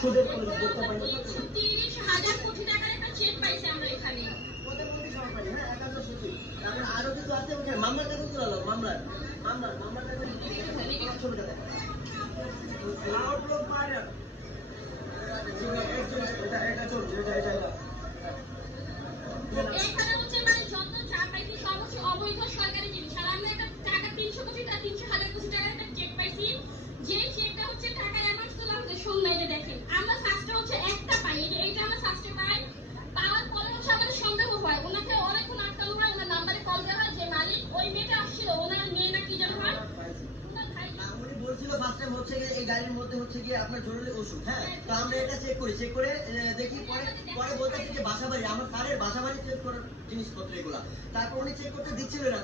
সুদের কোনো দেখতে পাই না। 30,000 কোটি টাকার একটা চেক পাইছি আমরা এখানে। ওদের মধ্যে সবাই পাই, হ্যাঁ, 1100 এখন আরো কিছু আছে ওখানে মামলার কাছে চলে গেল, মামলার কাছে ছবিটা দেখ। আউটলুক মারেন। এটা চলছে, এটা এখানে হচ্ছে মানে যত চা পাইছি সব হচ্ছে অবৈধ সরকারি জিনিস। আর আমরা একটা টাকা 300 কোটি টাকা 300,000 কোটি টাকার একটা চেক পাইছি। যেই চেকটা হচ্ছে টাকার অ্যামাউন্ট ছিল আমাদের শূন্য। এই যে দেখেন আমরা ফার্স্টে হচ্ছে একটা পাই, এই যে এইটা আমরা ফার্স্টে পাই। পাওয়ার পরে হচ্ছে আমাদের সন্দেহ হয়, ওনাকে অনেকক্ষণ আটকানো হয়, ওনার নাম্বারে কল দেওয়া হয় যে মালিক ওই মেয়েটা আসছিল, ওনার মেয়ে না কি যেন হয়, ওনার ভাই উনি বলছিল ফার্স্ট টাইম হচ্ছে গিয়ে এই গাড়ির মধ্যে হচ্ছে গিয়ে আপনার জরুরি ওষুধ, হ্যাঁ, তো আমরা এটা চেক করে দেখি, পরে বলতেছি যে বাসাবাড়ি, আমার কারের বাসাবাড়ি চেক করার জিনিসপত্র এগুলা। তারপর উনি চেক করতে দিচ্ছিল না।